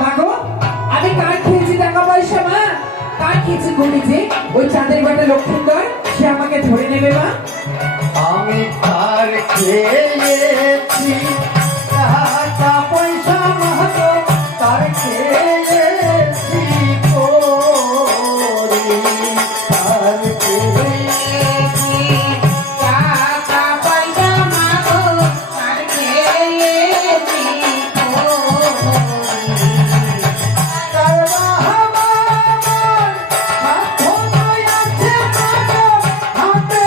মাগো আমি কার খেয়েছি টাকা পয়সা মা? কার খেয়েছি করেছি? ওই চাঁদের বাটা লক্ষ্মীন্দর সে আমাকে ধরে নেবে মা? আমি তার খেয়েছি টাকা পয়সা মাগো, তার খেয়েছি করি, তার খেয়েছি টাকা পয়সা মাগো কার খেয়েছি তার বাহাবার হাতই আছে মাগো, হাতে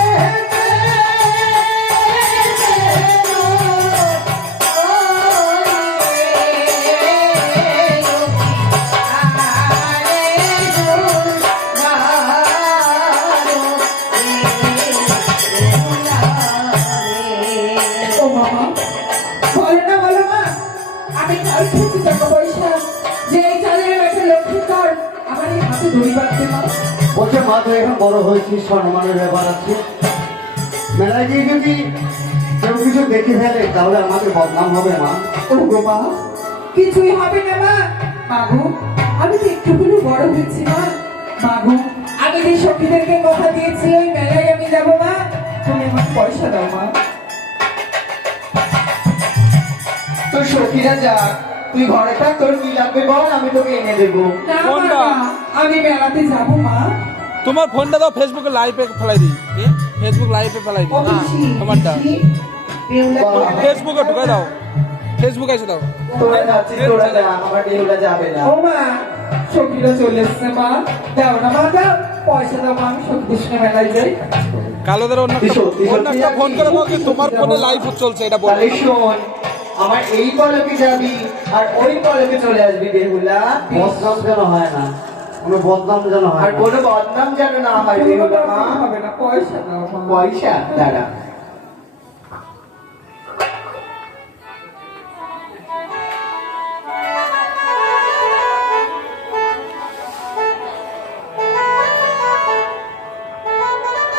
ও মামা বলো না বলো মা আমি কার খেয়েছি টাকা পয়সা যে এই চাঁদের বাটা লক্ষ্মীন্দর আমার এই হাতে দড়ি বাঁধতে মা? বলছে মা তো এখন বড় হয়েছিস, সম্মানের ব্যাপার আছে, মেলায় গিয়ে যদি কেউ কিছু দেখে ফেলে তাহলে আমাদের বদনাম হবে মা। ও গো মা কিছুই হবে না মা। মাগো আমি তো একটুখানি বড় হচ্ছি মা। মাগো আমি যে সখীদেরকে কথা দিয়েছি ওই মেলায় আমি যাবো মা, তুমি আমাকে পয়সা দাও মা। তোর সখীরা যাক, তুই ঘরে থাক, তোর কি লাগবে বল, আমি তোকে এনে দেবো। না কোনটা? বাবা, আমি মেলাতে যাবো মা। তোমার ফোনটা দাও, ফেসবুকে লাইভে ফেলাই দিই। ফেসবুক লাইভে ফেলাই দিই। ও পিসি, তোমারটা পিসি, বেহুলা বাবা। কোথায়? ফেসবুকে ঢুকাই দাও, ফেসবুকে এসে দাও। তোরা যাচ্ছিস, তোরা যা, আমার বেহুলা যাবে না। ও মা সখীরা চলে এসছে মা, দাও না মা দাও, পয়সা দাও মা, আমি সখীদের সঙ্গে মেলায় যাই। কালোদের অন্য তুই সত্যি সত্যি একটা ফোন করে বল যে যাচ্ছিস? তোমার ফোনে লাইভ চলছে, এটা বল। তাহলে শোন, আমার এই পলকে যাবি আর ওই পলকে চলে আসবি বেহুলা, বদনাম যেন হয় না, কোনো বদনাম যেন আর হয় না। কোনো বদনাম যেন না হয় বেহুলা মা। হবে না, পয়সা দাও মা। পয়সা দাঁড়া,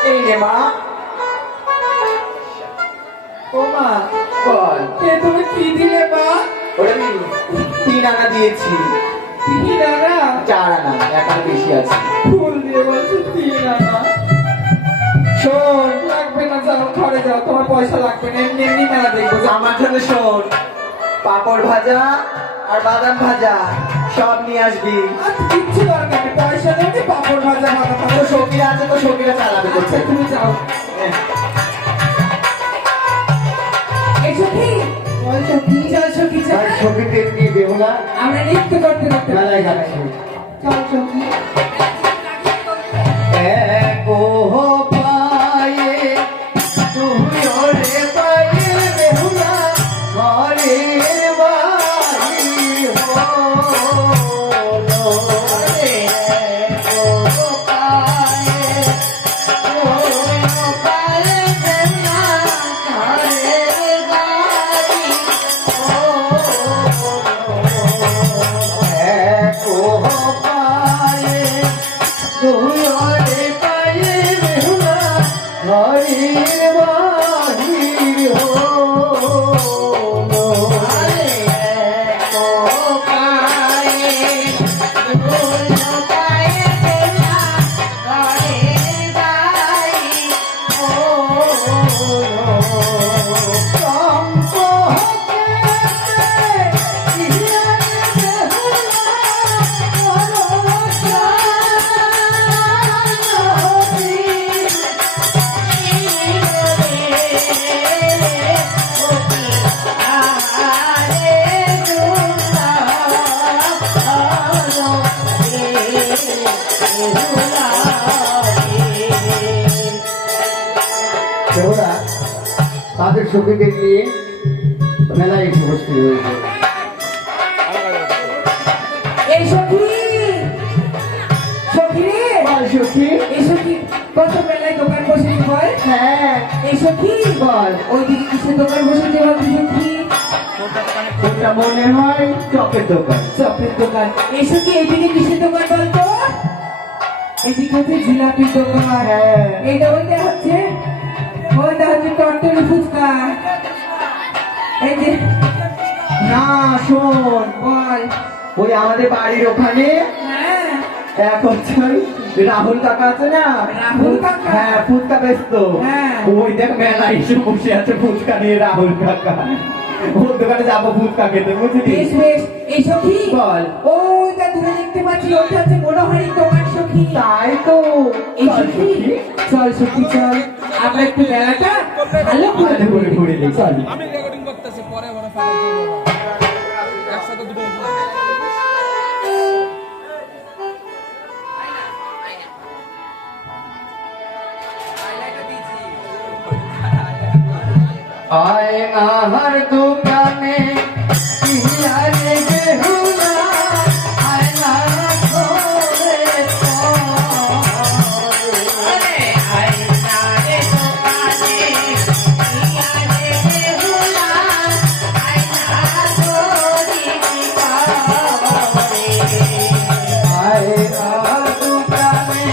এই নে মা, ও মা বল। এ তুমি কি দিলে মা? ওটা কি 3 আনা দিয়েছি, 3 আনা? 4 আনা, এখন বেশি আছে। ফুল দিয়ে বলছে 3 আনা। শোন, লাগবে না, যাও ঘরে যাও, তোমার পয়সা লাগবে না, এমনি এমনি মেলা দেখবো যাও। আমার জন্য শোন, পাপড় ভাজা আর বাদাম ভাজা সব নিয়ে আসবি। আর কিচ্ছু দরকার নেই, পয়সা দেবে পাপড় ভাজা ভাজা তো ভাজা। সখীরা আছে, তো সখীরা চালাবে আচ্ছা তোকে। তুমি যাও। এই সখী, বল সখী, চল সখী চল। তাই সখীদের নিয়ে বেহুলা আমরা নৃত্য করতে করতে মেলায় যাচ্ছে। চল সখী। ও পায়ে তুমি ওরে পায়ে বেহুলা ঘরে বাড়ি হলো রে। ও পায়ে বেহুলা ঘরে বাড়ি হলো। ও পায়ে তুমি ওরে পায়ে বেহুলা ঘরের বাহির হলো। আরে ও পায়ে দুলো পায়ে বেহুলা ঘরের বাহির হলো। চম্প হতে ওরা তাদের সখীদের নিয়ে মেলায় এসে উপস্থিত হয়েছে। এই সখী, সখী রে, বল সখী। এই সখী কত মেলায় দোকান বসেছে বল? হ্যাঁ, এই সখী বল। ওইদিকে কিসের দোকান বসেছে বল সখী? ওটা মনে হয় চপের দোকান। চপের দোকান। এই সখী এইদিকে কিসের দোকান বল তো? এদিকে হচ্ছে জিলাপির দোকান। হ্যাঁ। এইটা ওইটা হচ্ছে টর্টলি ফুচকা। এই যে না শোন, বল ওই আমাদের বাড়ির ওখানে হ্যাঁ এক হচ্ছে ওই রাহুল কাকা আছে না, রাহুল কাকা? হ্যাঁ ফুচকা বেচত। হ্যাঁ। ওই দেখ মেলা এসে বসে আছে ফুচকা নিয়ে রাহুল কাকা। ওর দোকানে যাবো ফুচকা খেতে, বুঝলি? বেশ বেশ এই সখী বল। ওইটা দূরে দেখতে পাচ্ছি ওইটা হচ্ছে মনোহারি তোমার সখী। তাই তো এই চল সখী সখী। চল সখী চল আমরা একটু বেড়াটা ভালো করে ভালো করে ঘুরে নিই, চল। আমি রেকর্ডিং করতেছি, পরে ওরা ফাইনাল করবো। একসাথে দুটো আয়নার দোকানে পিয়ারে বেহুলা আয়না খোলে আয়নার দোকানে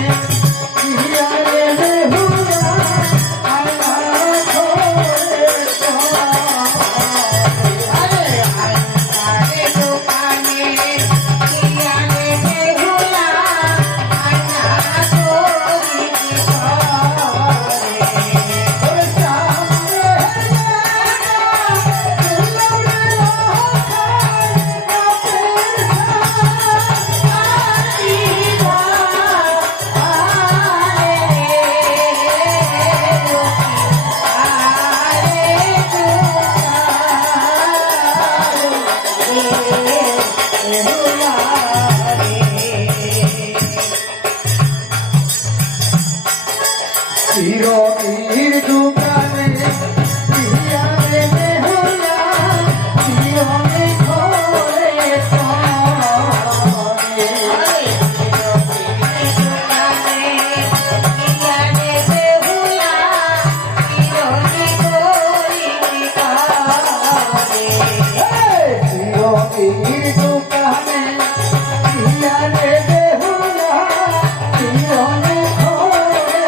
পিয়ারে বেহুলা আয়না খোলে চিরনির দোকানে পিয়ারে বেহুলা চিরনি খোলে চিরনির দোকানে পিয়ারে বেহুলা চিরনি খোলে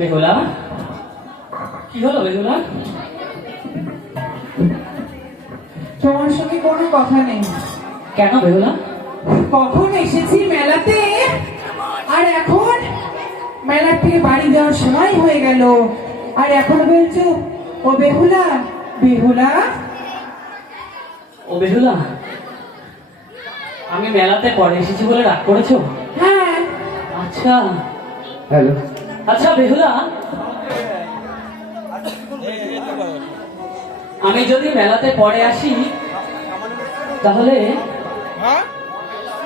বেহুলা, কি হলো বেহুলা? তোমার সঙ্গে কোনো কথা নেই। কেন বেহুলা? কখন এসেছি মেলাতে, আর এখন মেলা থেকে বাড়ি যাওয়ার সময় হয়ে গেল, আর এখন বলছো ও বেহুলা বেহুলা। ও বেহুলা, আমি মেলাতে পরে এসেছি বলে রাগ করেছো? হ্যাঁ, আচ্ছা হ্যালো, আচ্ছা বেহুলা, আমি যদি মেলাতে পরে আসি তাহলে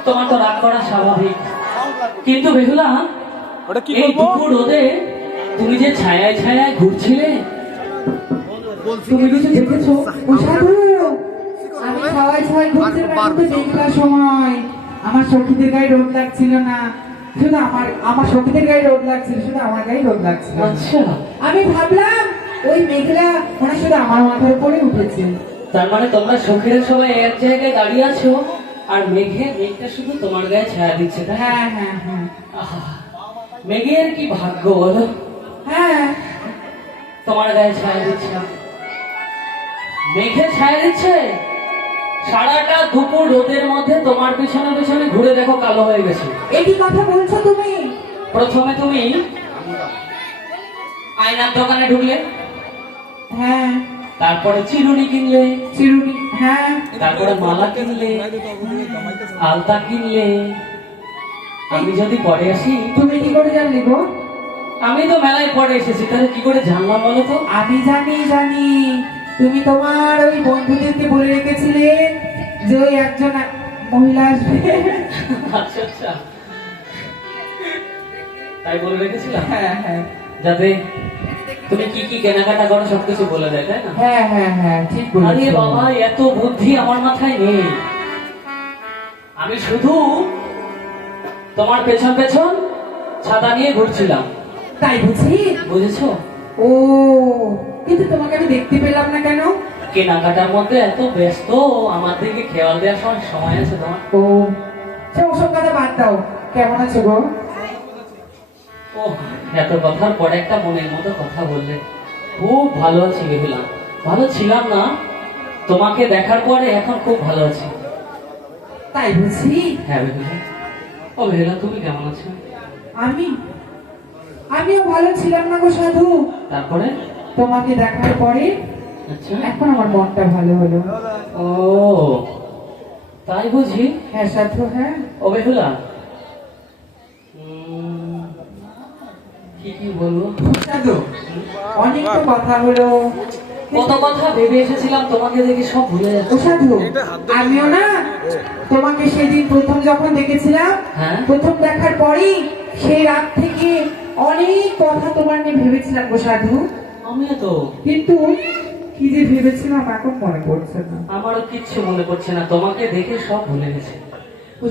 তোমার তো রাগ করা স্বাভাবিক, কিন্তু বেহুলা ওটা কি এই করবো? দুপুর রোদে তুমি যে ছায়ায় ছায়ায় ঘুরছিলে, তুমি কিছু দেখেছো? ও সাধু, আমি সবাই সবাই ঘুরছিলাম তো দেখলাম সময় আমার সখীদের গায়ে রোদ লাগছিল না, শুধু আমার সখীদের গায়ে রোদ লাগছিল, শুধু আমার গায়ে রোদ লাগছিল। আচ্ছা, আমি ভাবলাম ওই মেঘলা মনে শুধু আমার মাথার উপরে উঠেছে। তার মানে তোমরা সখীরা সবাই এক জায়গায় দাঁড়িয়ে আছো আর মেঘটা শুধু তোমার গায়ে ছায়া দিচ্ছে, তাই? হ্যাঁ হ্যাঁ হ্যাঁ আহা, মেঘের কি ভাগ্য বলো, হ্যাঁ। তোমার গায়ে ছায়া দিচ্ছে। মেঘে ছায়া দিচ্ছে, সারাটা দুপুর রোদের মধ্যে তোমার পিছনে পিছনে ঘুরে দেখো কালো হয়ে গেছে। একই কথা বলছো তুমি? প্রথমে তুমি আয়নার দোকানে ঢুকলে, হ্যাঁ, তারপরে চিরুনি কিনলে, চিরুনি, হ্যাঁ, তারপরে মালা কিনলে, আলতা কিনলে। আমি যদি পরে আসি, তুমি কি করে জানলে গো? আমি তো মেলায় পরে এসেছি, তাহলে কি করে জানলাম বলো তো? আমি জানি তুমি তোমার ওই বন্ধুদেরকে বলে রেখেছিলে যে ওই একজন মহিলা আসবে। আচ্ছা আচ্ছা, তাই বলে রেখেছিলাম হ্যাঁ হ্যাঁ যাতে তুমি কি কি কেনাকাটা করো সবকিছু বলে দেয়, তাই না? হ্যাঁ হ্যাঁ হ্যাঁ, ঠিক আরে বলেছো। বাবা, এত বুদ্ধি আমার মাথায় নেই। আমি শুধু তোমার পেছন পেছন ছাতা নিয়ে ঘুরছিলাম, তাই বুঝি? বুঝেছো? ও, কিন্তু তোমাকে আমি দেখতে পেলাম না কেন? কেনাকাটার মধ্যে এত ব্যস্ত, আমার দিকে খেয়াল দেওয়ার সময় আছে তোমার? ও, সে ওসব কথা বাদ দাও। কেমন আছো গো? ও, এত কথার পরে একটা মনের মতো কথা বললে। খুব ভালো আছি বেহুলা, ভালো ছিলাম না, তোমাকে দেখার পরে এখন খুব ভালো আছি। তাই বুঝি? হ্যাঁ বেহুলা। ও বেহুলা, তুমি কেমন আছো? আমিও ভালো ছিলাম না গো সাধু, তারপরে? তোমাকে দেখার পরে আচ্ছা, এখন আমার মনটা ভালো হলো। ও তাই বুঝি? হ্যাঁ সাধু, হ্যাঁ। ও বেহুলা, কি কি বলবো? সাধু, অনেক তো কথা হলো। কত কথা ভেবে এসেছিলাম, তোমাকে দেখে সব ভুলে ও যাচ্ছে। সাধু, আমিও না তোমাকে সেদিন প্রথম যখন দেখেছিলাম, হ্যাঁ। প্রথম দেখার পরেই সেই রাত থেকে অনেক কথা তোমার নিয়ে ভেবেছিলাম গো সাধু, আমিও তো, কিন্তু কি যে ভেবেছিলাম এখন মনে পড়ছে না। আমারও কিচ্ছু মনে পড়ছে না, তোমাকে দেখে সব ভুলে গেছে।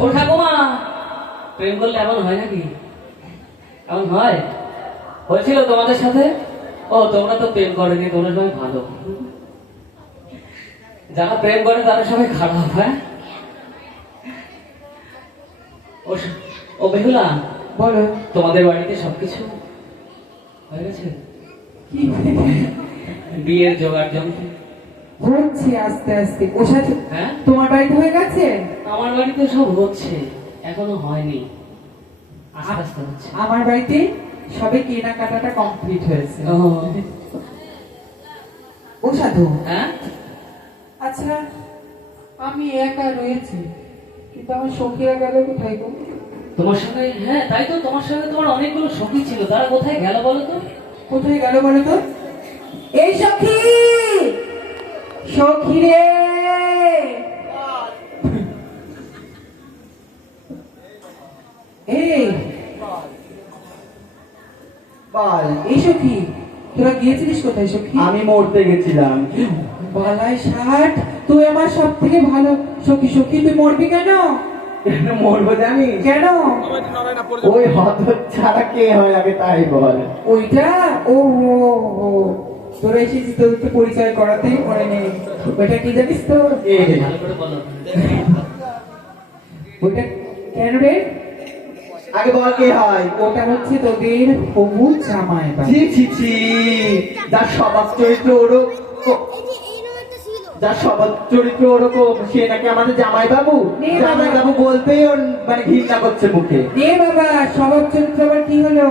ও ঠাকুমা, প্রেম করলে এমন হয় নাকি? এমন হয়? হয়েছিল তোমাদের সাথে? ও, তোমরা তো প্রেম করেনি, তোমরা সবাই ভালো। যারা প্রেম করে তারা সবাই খারাপ, হ্যাঁ? ও বেহুলা, বলো, তোমাদের বাড়িতে সবকিছু হয়ে গেছে? কি বিয়ের জোগাড় যন্ত্র? হচ্ছে আস্তে আস্তে। ও সাধু, হ্যাঁ, তোমার বাড়িতে হয়ে গেছে? আমার বাড়িতে সব হচ্ছে, এখনো হয়নি, আস্তে আস্তে হচ্ছে। আমার বাড়িতে সবে কেনাকাটাটা কমপ্লিট হয়েছে। ও, ও সাধু, হ্যাঁ, আচ্ছা আমি একা রয়েছি, কিন্তু আমার সখীরা গেল কোথায় গো? তোমার সঙ্গে, হ্যাঁ তাই তো, তোমার সঙ্গে তোমার অনেকগুলো সখী ছিল, তারা কোথায় গেল বলো তো? কোথায় গেল বলো তো? এই সখী, সখী রে, এই বল, এই সখী, তোরা গিয়েছিলিস কোথায় সখী? আমি মরতে গেছিলাম। বালাই ষাট, তুই আমার সব থেকে ভালো সখী। সখী, তুই মরবি কেন? কেন মরবো জানিস? কেন? ওই হত ছাড়া কে হয় আগে তাই বল। ওইটা, ও ও, ও, তোরা এসেছিস, তোদেরকে পরিচয় করাতেই মনে নেই। ওইটা কি জানিস তো? এ, ভালো করে বলো। ওইটা কেন রে? আগে বল কে হয়? ওটা হচ্ছে তোদের হবু জামাই বাবু। ছি ছি ছি, যার স্বভাব চরিত্র ওরকম, যার স্বভাব চরিত্র ওরকম, সে নাকি আমাদের জামাই বাবু? নে বাবা। জামাই বাবু বলতেই ওর মানে ঘৃণা করছে মুখে। এ বাবা, স্বভাব চরিত্র আবার কি হলো?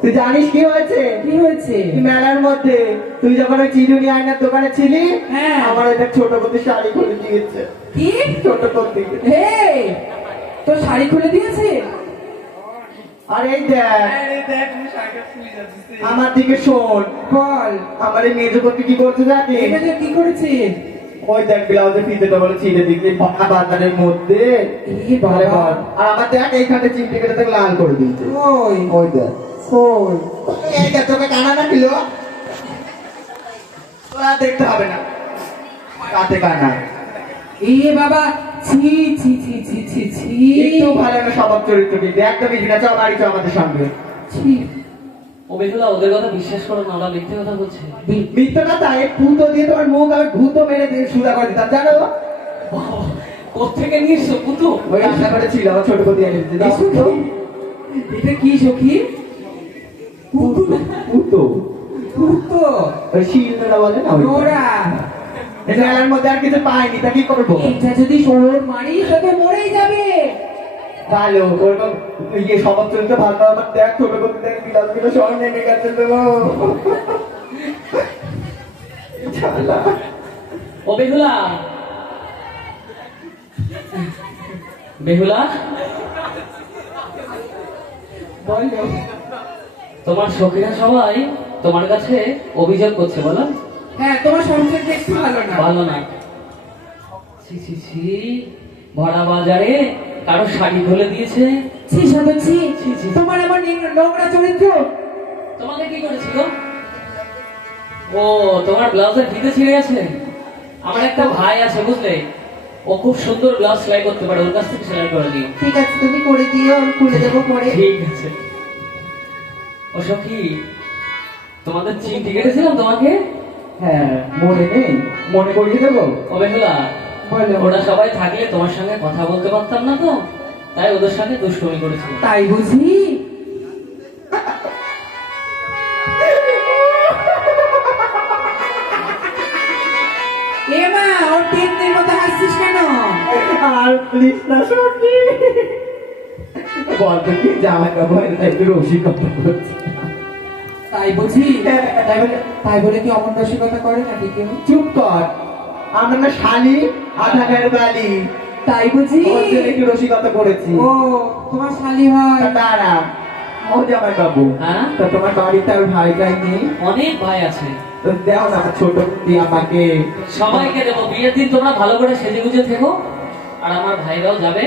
তুই জানিস কি হয়েছে? কি হয়েছে? এই মেলার মধ্যে তুই যখন ওই চিরুনি আয়নার দোকানে ছিলি, হ্যাঁ। আমার ওইটা ছোট করতে শাড়ি খুলে দিয়েছে। কি? ছোট করতে। হে, তোর শাড়ি খুলে দিয়েছে? আর এই দেখ, আমার দিকে শোন, বল, আমার এই মেজো করতে কি করতে জানিস? এটা যে কি করেছে? ওই দেখ ব্লাউজের ফিতেটা বলে ছিঁড়ে দিকে ভরা বাজারের মধ্যে। এ তাহলে বাবা, বল। আর আমার দেখ এইখানে চিমটি কেটে তাকে লাল করে দিয়েছে। ওই ওই দেখ, ওই এই দেখ তোকে কানা না দিল, তোরা দেখতে হবে না কাতে কানা। এ বাবা, ছি ছি ছি ছি ছি ছি একটু ভালো না স্বভাব চরিত্র কিন্তু একদম ইজি না। চল বাড়ি চল আমাদের সঙ্গে। ছি। ও বেহুলা, ওদের কথা বিশ্বাস করো না, ওরা মিথ্যে কথা বলছে। মিথ্যা কথা, এই পুতো দিয়ে তোমার মুখ আমি ভূত মেরে দিয়ে সুদা করে দিতাম জানো? কোথেকে নিয়ে এসছো পুতু? ওই রান্না করে ছিল আমার ছোট পতি এনে দিতে। এ সখী, এটা কি সখী? পুতু না, পুতো, পুতো, ওই শিলনোড়া বলে না ওই। নোরা। এই মেলার মধ্যে আর কিছু পাইনি, তা কি করবো? এটা যদি শহর মারি তোকে মরেই যাবে। ভালো ওরকম ইয়ে স্বভাব চরিত্র ভালো। আমার দেখ ছোট পতি দেখে বিলাস কিলো শহর নেমে গেছে তো। শালা। ও বেহুলা, বেহুলা, বলো। তোমার সখীরা সবাই তোমার কাছে অভিযোগ করছে, বলো? হ্যাঁ, তোমার সংসার দেখতে ভালো না। ভালো না। ছি ছি ছি, ভরা বাজারে কারো শাড়ি খুলে দিয়েছে। ছি সাধু ছি। ছি, ছি। তোমার আমার নোংরা চরিত্র। তোমাকে কি করেছিল? ও, তোমার ব্লাউজের ফিতে ছিঁড়ে গেছে। আমার একটা ভাই আছে বুঝলে, ও খুব সুন্দর ব্লাউজ সেলাই করতে পারে, ওর কাছ থেকে সেলাই করে দিও। ঠিক আছে, তুমি করে দিও, আমি খুলে দেবো পরে। ঠিক আছে। ও সখী, তোমাদের চিমটি কেটেছিলাম তোমাকে। হ্যাঁ, মনে নেই? মনে করিয়ে দেবো? ও বেহুলা, বলো। ওরা সবাই থাকলে তোমার সঙ্গে কথা বলতে পারতাম না তো, তাই ওদের সঙ্গে দুষ্টুমি করেছিলাম। তাই বুঝি? এ মা, ওর টেনের মতো হাসছিস কেন? আর প্লিজ না সখী, বলতো কি জামাই কাপড় তাই তো রসিকতা করছে। তাই বুঝি? তাই বলে কি অমন রসিকতা করে নাকি কেউ? চুপ কর, আমরা না শালি আধা গায়ের বালি, তাই বুঝি? ওর জন্য একটু রসিকতা করেছি। ও, তোমার শালি হয়। তা দাঁড়া, ও জামাই বাবু, হ্যাঁ? তা তোমার বাড়িতে আর ভাই টাই নেই? অনেক ভাই আছে, তো দেও না আমার ছোট কুটি আমাকে। সবাইকে দেবো। বিয়ের দিন তোমরা ভালো করে সেজে গুজে থেকো, আর আমার ভাইরাও যাবে।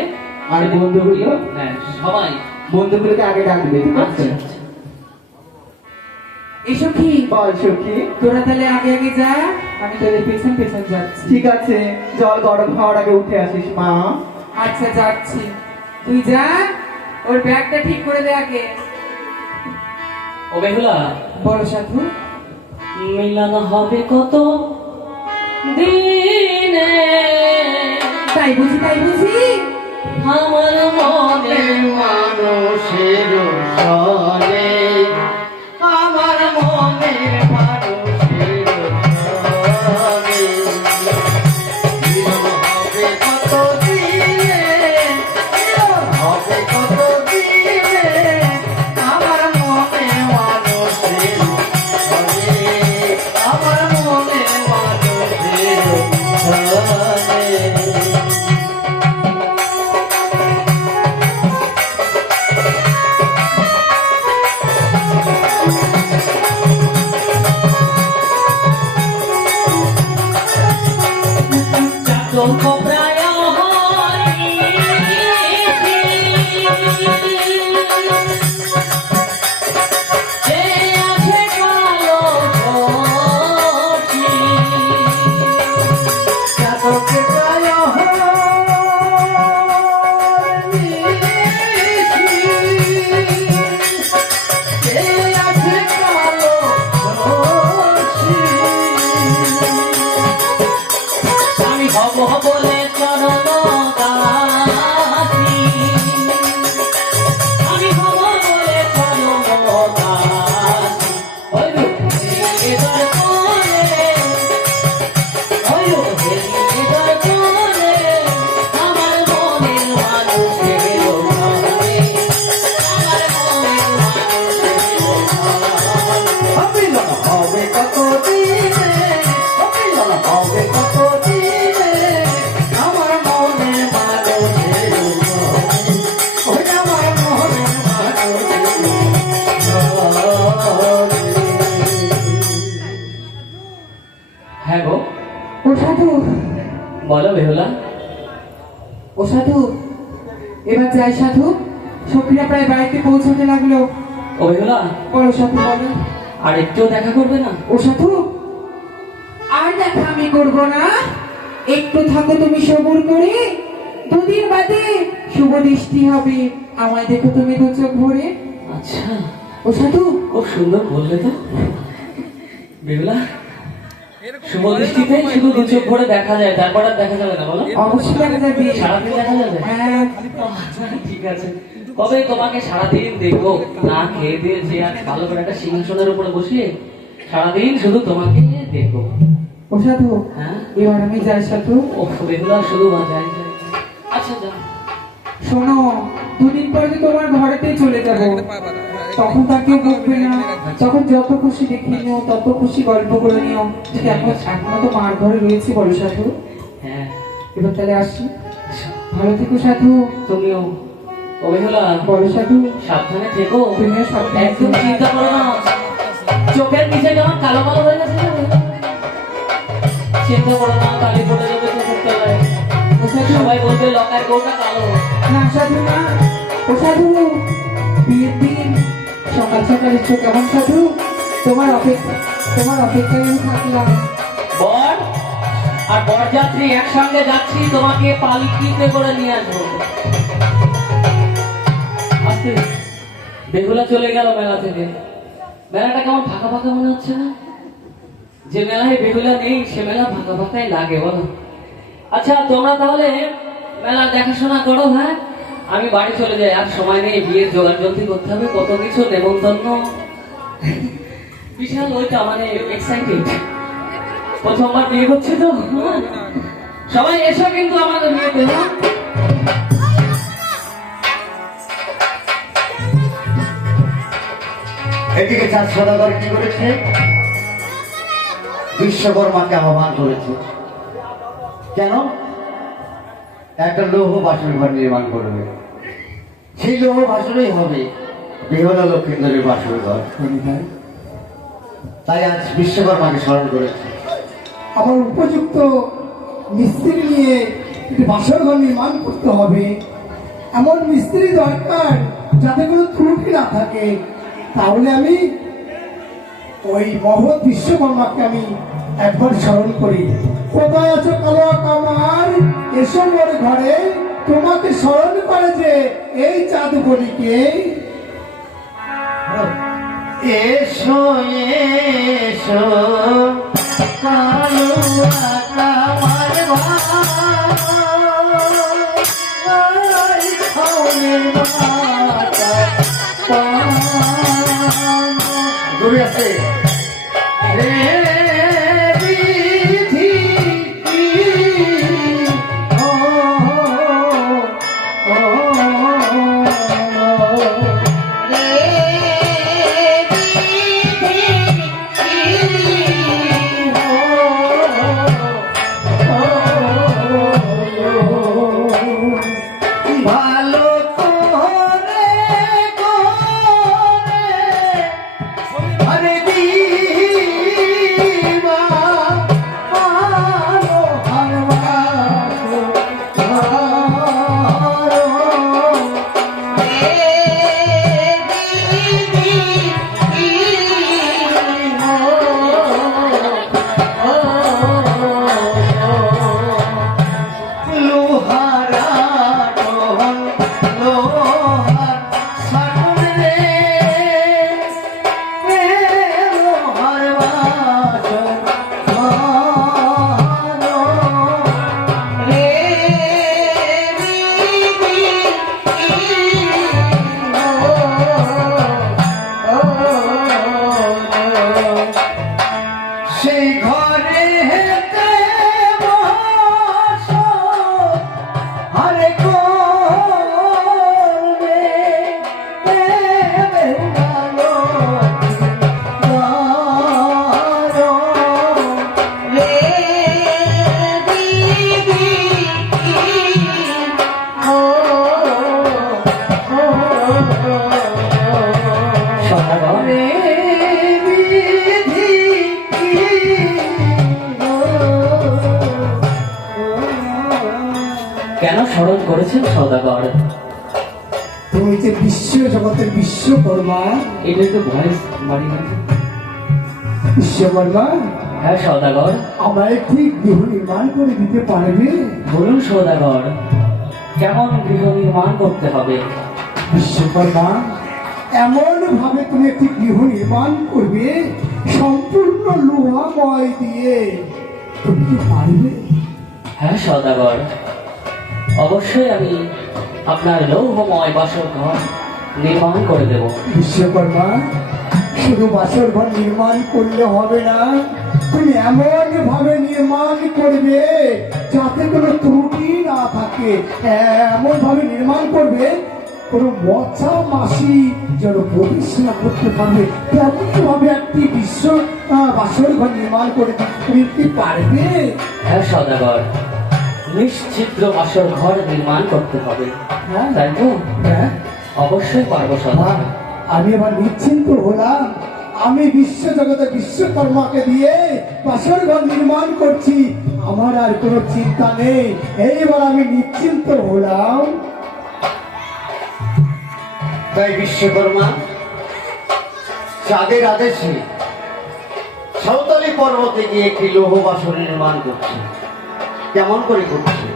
আর বন্ধুগুলো? হ্যাঁ, সবাই। বন্ধুগুলোকে আগে ডাকবে, ঠিক আছে? আচ্ছা, আচ্ছা। এসো কি? বল সখী। তোরা তাহলে আগে আগে যা, আমি তোদের পেছন পেছন যাচ্ছি। ঠিক আছে, জল গরম হওয়ার আগে উঠে আসিস মা। আচ্ছা, যাচ্ছি। তুই যা, ওর ব্যাগটা ঠিক করে দে আগে। ও বেহুলা, বলো সাধু। মিলন হবে কত দিনে, তাই বুঝি? তাই বুঝি? আমার মনে মানুষের সনে, আমার মনের মানুষের সনে, মিলন হবে কত দিনে, মিলন হবে কত দিনে, আমার মনে মানুষের সনে, আমার মনে মানুষের সনে। চাতক প্রায় যে আছে কালো সখী, চাতকে প্রায় আমি হব বলে চরণ দাসী, আমি হবে কত দিনে আমার মনে মানুষের ওই আমার মনে হ্যাঁ গো, ও সাধু, বলো বেহুলা। ও সাধু, এবার যাই সাধু। সখীরা প্রায় বাড়িতে পৌঁছতে লাগলো। ও বেহুলা, বলো সাধু বলো। আর একটুও দেখা করবে না? ও সাধু, আর দেখা আমি করবো না। একটু থাকো তুমি সবুর করে, দুদিন বাদে শুভ দৃষ্টি হবে। আমায় দেখো তুমি দু চোখ ভরে। আচ্ছা, ও সাধু, খুব সুন্দর বললে তো বেহুলা। শুভ দৃষ্টিতে শুধু দু চোখ ভরে দেখা যায়, তারপর আর দেখা যাবে না বলো? অবশ্যই দেখা যাবে। সারাদিন দেখা যাবে? হ্যাঁ, ঠিক আছে, কবে তোমাকে সারাদিন দেখবো না খেয়ে দিয়ে যে আর ভালো করে একটা সিংহাসনের উপরে বসিয়ে সারাদিন শুধু তোমাকে দেখবো। ও সাধু, হ্যাঁ, এবার আমি যাই সাধু। ও বেহুলা শুধু যাই যাই। আচ্ছা যা। শোনো, দুদিন পরে তোমার ঘরেতেই চলে যাবো। তখন তাকে বকবে না। তখন যত খুশি দেখে নিও, তত খুশি গল্প করে নিও। ঠিক এখন এখনো তো মার ঘরে রয়েছে। বলো সাধু, হ্যাঁ, এবার তাহলে আসি। ভালো থেকো সাধু। তুমিও। ও বেহুলা, বলো সাধু, সাবধানে থেকো। তুমিও সাবধানে একদম থেকো। চিন্তা করো না। চোখের নিচে কেমন কালো কালো হয়ে গেছে না? চিন্তা করো না, কালি পড়ে যাবে চোখের তলায়। ও সাধু, সবাই বলবে লকার বউটা কালো। না সাধু না। ও সাধু, বিয়ের দিন সকাল সকাল এসো কেমন সাধু? তোমার অপেক্ষায় আমি থাকলাম। বর আর বরযাত্রী একসঙ্গে যাচ্ছি, তোমাকে পালকিতে করে নিয়ে আসবো। আস্তে। বেহুলা চলে গেল মেলা থেকে। মেলাটা কেমন ফাঁকা ফাঁকা মনে হচ্ছে না? যে মেলায় বেহুলা নেই সে মেলা ফাঁকা ফাঁকাই লাগে বলো। আচ্ছা তোমরা তাহলে মেলা দেখাশোনা করো। হ্যাঁ, আমি বাড়ি চলে যাই, আর সময় নেই। বিয়ের জোগাড় জলদি করতে হবে, কত কিছু নেমন্তন্ন। বিশাল ওইটা মানে এক্সাইটেড, প্রথমবার বিয়ে করছে তো। সবাই এসো কিন্তু আমাদের বিয়েতে। হ্যাঁ, এদিকে চাঁদ সদাগর কি করেছে? বিশ্বকর্মাকে আহ্বান করেছে। কেন? একটা লৌহ বাসন ঘর নির্মাণ করবে। সেই লৌহ বাসনই হবে বেহুলা লক্ষ্মীন্দরের বাসন ঘর। তাই আজ বিশ্বকর্মাকে স্মরণ করেছে। আমার উপযুক্ত মিস্ত্রি নিয়ে একটি বাসর ঘর নির্মাণ করতে হবে। এমন মিস্ত্রি দরকার যাতে কোনো ত্রুটি না থাকে। তাহলে আমি ওই মহৎ বিশ্বকর্মাকে আমি একবার স্মরণ করি। কোথায় আছো কালো কামার? এসো মোর ঘরে, তোমাকে স্মরণ করে যে এই চাঁদ বলিকে। এসো এসো কালো কামার ভাই, খাওনের মাতা পান। দূরে আছে রে বিধি, ও ও রে ভালো করে আরে কেন স্মরণ করেছেন সওদাগর? তুমি যে বিশ্ব জগতের বিশ্বকর্মা, এটা একটু ভয়েস বাড়ি গেছে। বিশ্বকর্মা, হ্যাঁ সওদাগর, আমার একটি গৃহ নির্মাণ করে দিতে পারবে? বলুন সওদাগর, কেমন গৃহ নির্মাণ করতে হবে? বিশ্বকর্মা, এমন ভাবে তুমি একটি গৃহ নির্মাণ করবে সম্পূর্ণ লোহাময় দিয়ে, তুমি কি পারবে? হ্যাঁ সওদাগর, অবশ্যই আমি আপনার লৌহময় বাসর ঘর নির্মাণ করে দেব। বিশ্বকর্মা, শুধু বাসর ঘর নির্মাণ করলে হবে না, তুমি এমন ভাবে নির্মাণ করবে যাতে কোনো ত্রুটি না থাকে। এমন ভাবে নির্মাণ করবে কোনো মশা মাসি যেন প্রবেশ না করতে পারবে, তেমন ভাবে একটি বাসর ঘর নির্মাণ করে দিতে তুমি কি পারবে? হ্যাঁ সওদাগর, নিশ্চিদ্র বাসর ঘর নির্মাণ করতে হবে, হ্যাঁ, তাই তো? হ্যাঁ। অবশ্যই পারবো মা, সওদাগর। আমি এবার নিশ্চিন্ত হলাম, আমি বিশ্ব জগতে বিশ্বকর্মাকে দিয়ে বাসর ঘর নির্মাণ করছি, আমার আর কোনো চিন্তা নেই, এইবার আমি নিশ্চিন্ত হলাম। তাই বিশ্বকর্মা চাঁদের আদেশে সাঁওতালি পর্বতে গিয়ে একটি লৌহ বাসর নির্মাণ করছে। কেমন করে করছে?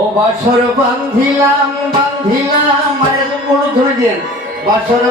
ও বাসর বান্ধিলাম বান্ধিলাম, মায়ের মূল ধরে দেন, বাসর